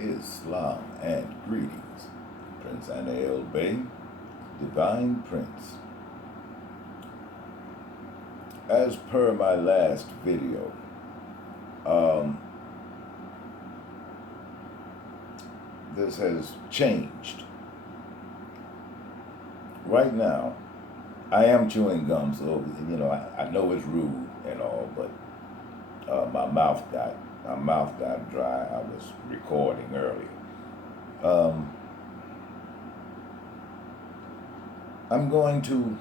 Islam, and greetings. Princeanaelbey, Divine Prince. As per my last video, this has changed. Right now, I am chewing gum, so I know it's rude and all, but my mouth got dry. I was recording earlier. I'm going to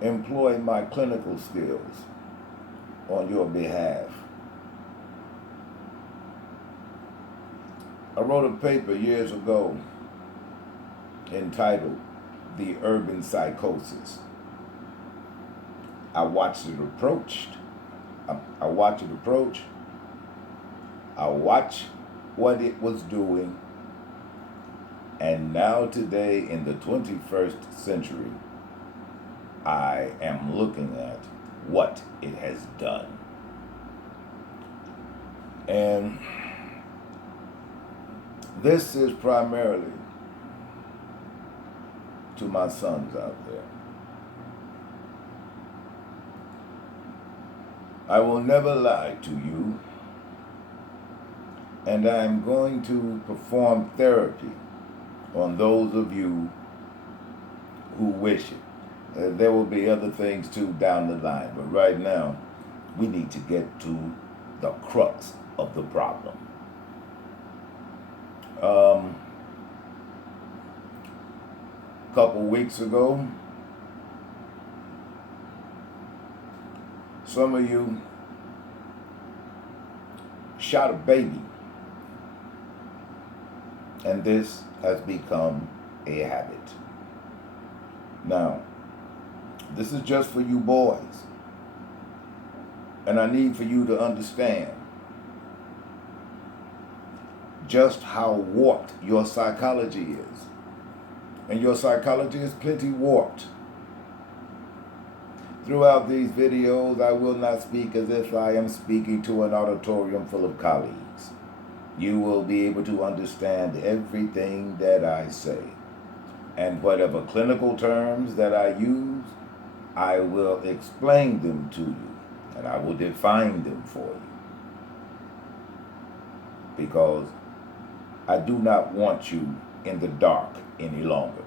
employ my clinical skills on your behalf. I wrote a paper years ago entitled The Urban Psychosis. I watched it approach. I watched what it was doing. And now today in the 21st century, I am looking at what it has done. And this is primarily to my sons out there. I will never lie to you, and I am going to perform therapy on those of you who wish it. There will be other things too down the line, but right now we need to get to the crux of the problem. A couple weeks ago, some of you shot a baby, and this has become a habit. Now, this is just for you boys, and I need for you to understand just how warped your psychology is. And your psychology is plenty warped. Throughout these videos, I will not speak as if I am speaking to an auditorium full of colleagues. You will be able to understand everything that I say. And whatever clinical terms that I use, I will explain them to you, and I will define them for you. Because I do not want you in the dark any longer,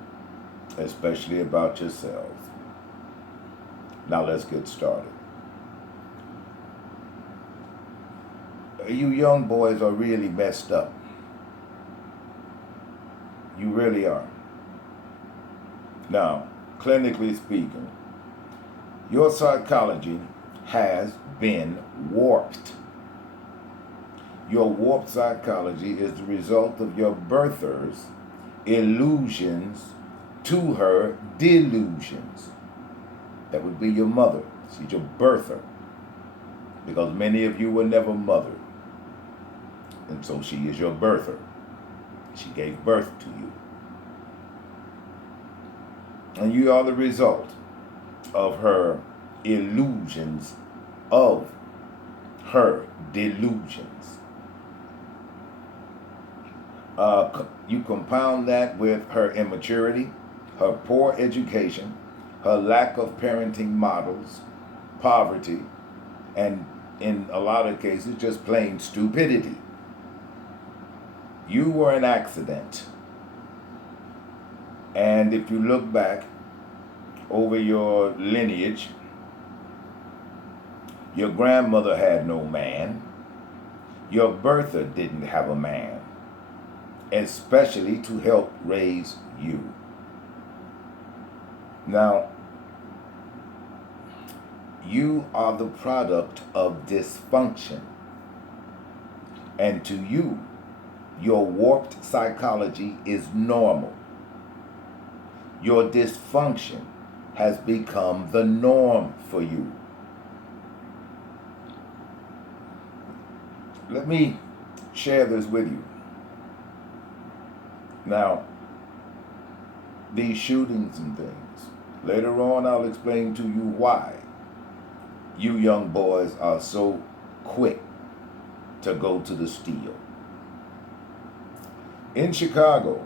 especially about yourselves. Now let's get started. You young boys are really messed up. You really are. Now, clinically speaking, your psychology has been warped. Your warped psychology is the result of your birther's illusions to her delusions. That would be your mother. She's your birther. Because many of you were never mothered. And so she is your birther. She gave birth to you. And you are the result of her illusions of her delusions. You compound that with her immaturity, her poor education, her lack of parenting models, poverty, and in a lot of cases, just plain stupidity. You were an accident. And if you look back over your lineage, your grandmother had no man. Your birther didn't have a man, especially to help raise you. Now, you are the product of dysfunction. And to you, your warped psychology is normal. Your dysfunction has become the norm for you. Let me share this with you. Now, these shootings and things, later on I'll explain to you why you young boys are so quick to go to the steel. in Chicago,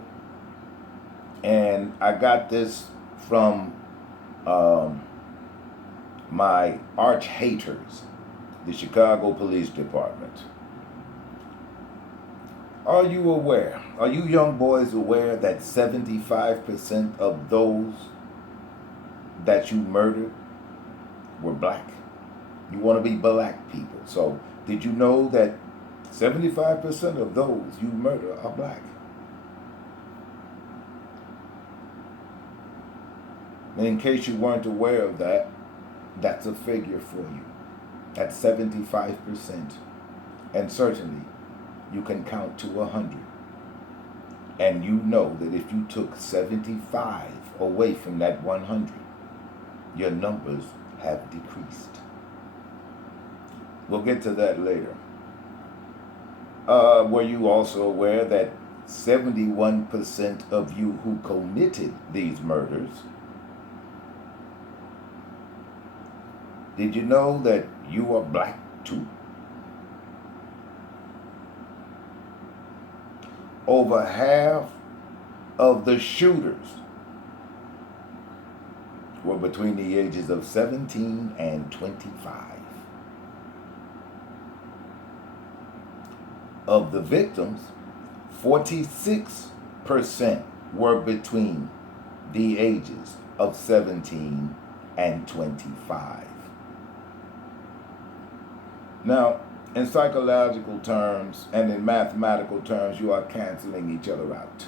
and I got this from my arch haters, the Chicago Police Department. Are you aware, are you young boys aware that 75% of those that you murdered were black? You want to be black people. So did you know that 75% of those you murder are black? And in case you weren't aware of that, that's a figure for you. That's 75%. And certainly, you can count to 100. And you know that if you took 75 away from that 100, your numbers have decreased. We'll get to that later. Were you also aware that 71% of you who committed these murders, did you know that you are black too? Over half of the shooters were between the ages of 17 and 25. Of the victims, 46% were between the ages of 17 and 25. Now, in psychological terms and in mathematical terms, you are canceling each other out.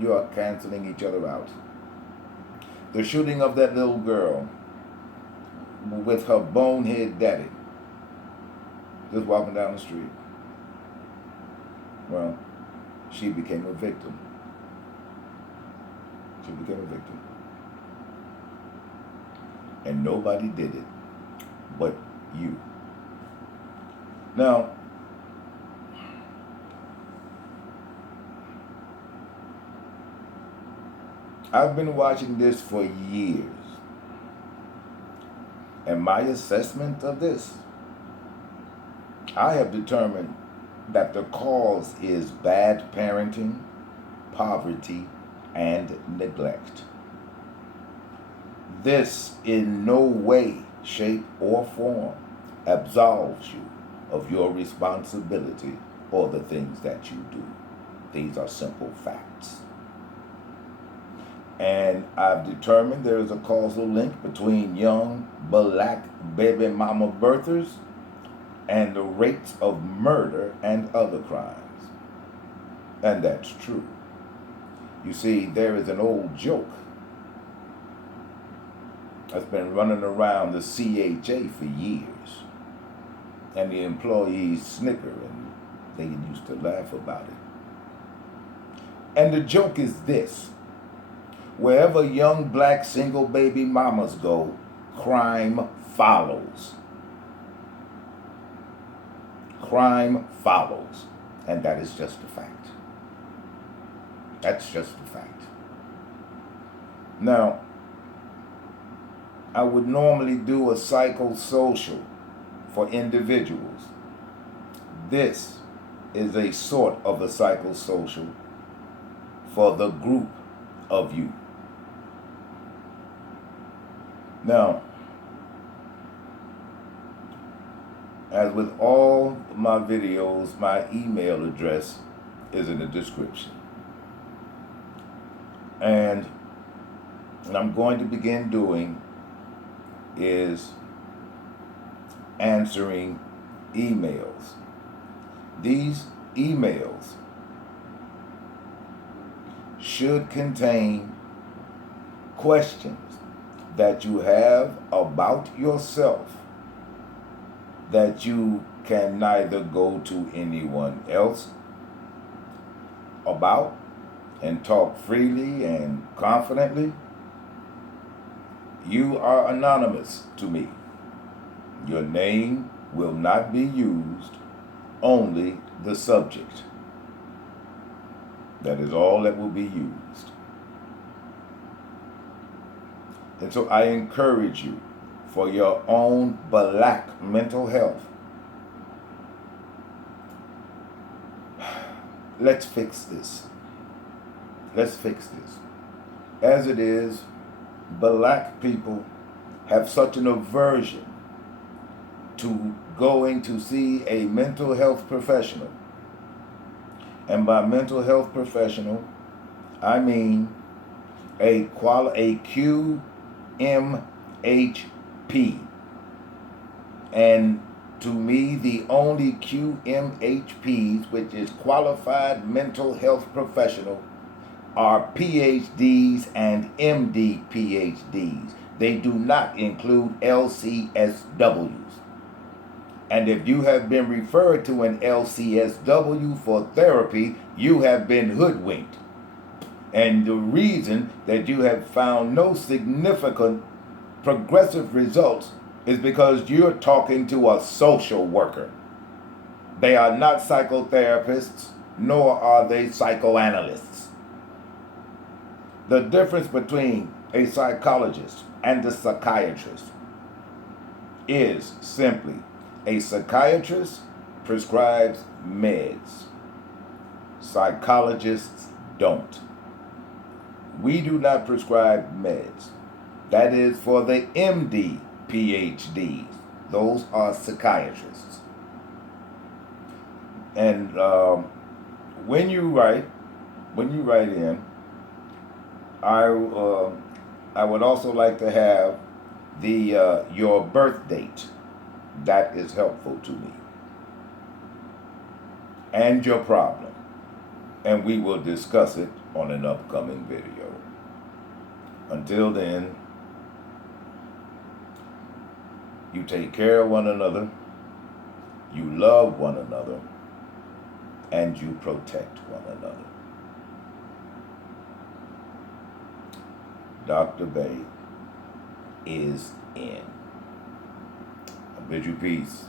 You are canceling each other out. The shooting of that little girl with her bonehead daddy, just walking down the street. Well, she became a victim. She became a victim. And nobody did it but you. Now, I've been watching this for years, and my assessment of this, I have determined that the cause is bad parenting, poverty, and neglect. This in no way, shape, or form absolves you of your responsibility or the things that you do. These are simple facts. And I've determined there is a causal link between young black baby mama birthers and the rates of murder and other crimes. And that's true. You see, there is an old joke that's been running around the CHA for years. And the employees snicker and they used to laugh about it. And the joke is this: wherever young black single baby mamas go, crime follows. Crime follows. And that is just a fact. That's just a fact. Now, I would normally do a psychosocial for individuals. This is a sort of a psychosocial for the group of you. Now, as with all my videos, my email address is in the description. And what I'm going to begin doing is answering emails. These emails should contain questions that you have about yourself that you can neither go to anyone else about and talk freely and confidently. You are anonymous to me. Your name will not be used, only the subject. That is all that will be used. And so I encourage you, for your own black mental health, let's fix this. Let's fix this. As it is, black people have such an aversion to going to see a mental health professional. And by mental health professional, I mean a QMHP. And to me, the only QMHPs, which is qualified mental health professional, are PhDs and MD PhDs. They do not include LCSWs. And if you have been referred to an LCSW for therapy, you have been hoodwinked. And the reason that you have found no significant progressive results is because you're talking to a social worker. They are not psychotherapists, nor are they psychoanalysts. The difference between a psychologist and a psychiatrist is simply a psychiatrist prescribes meds. Psychologists don't. We do not prescribe meds. That is for the MD PhDs. Those are psychiatrists. And when you write in, I would also like to have the your birth date. That is helpful to me. And your problem. And we will discuss it on an upcoming video. Until then, you take care of one another, you love one another, and you protect one another. Dr. Bey is in. I bid you peace.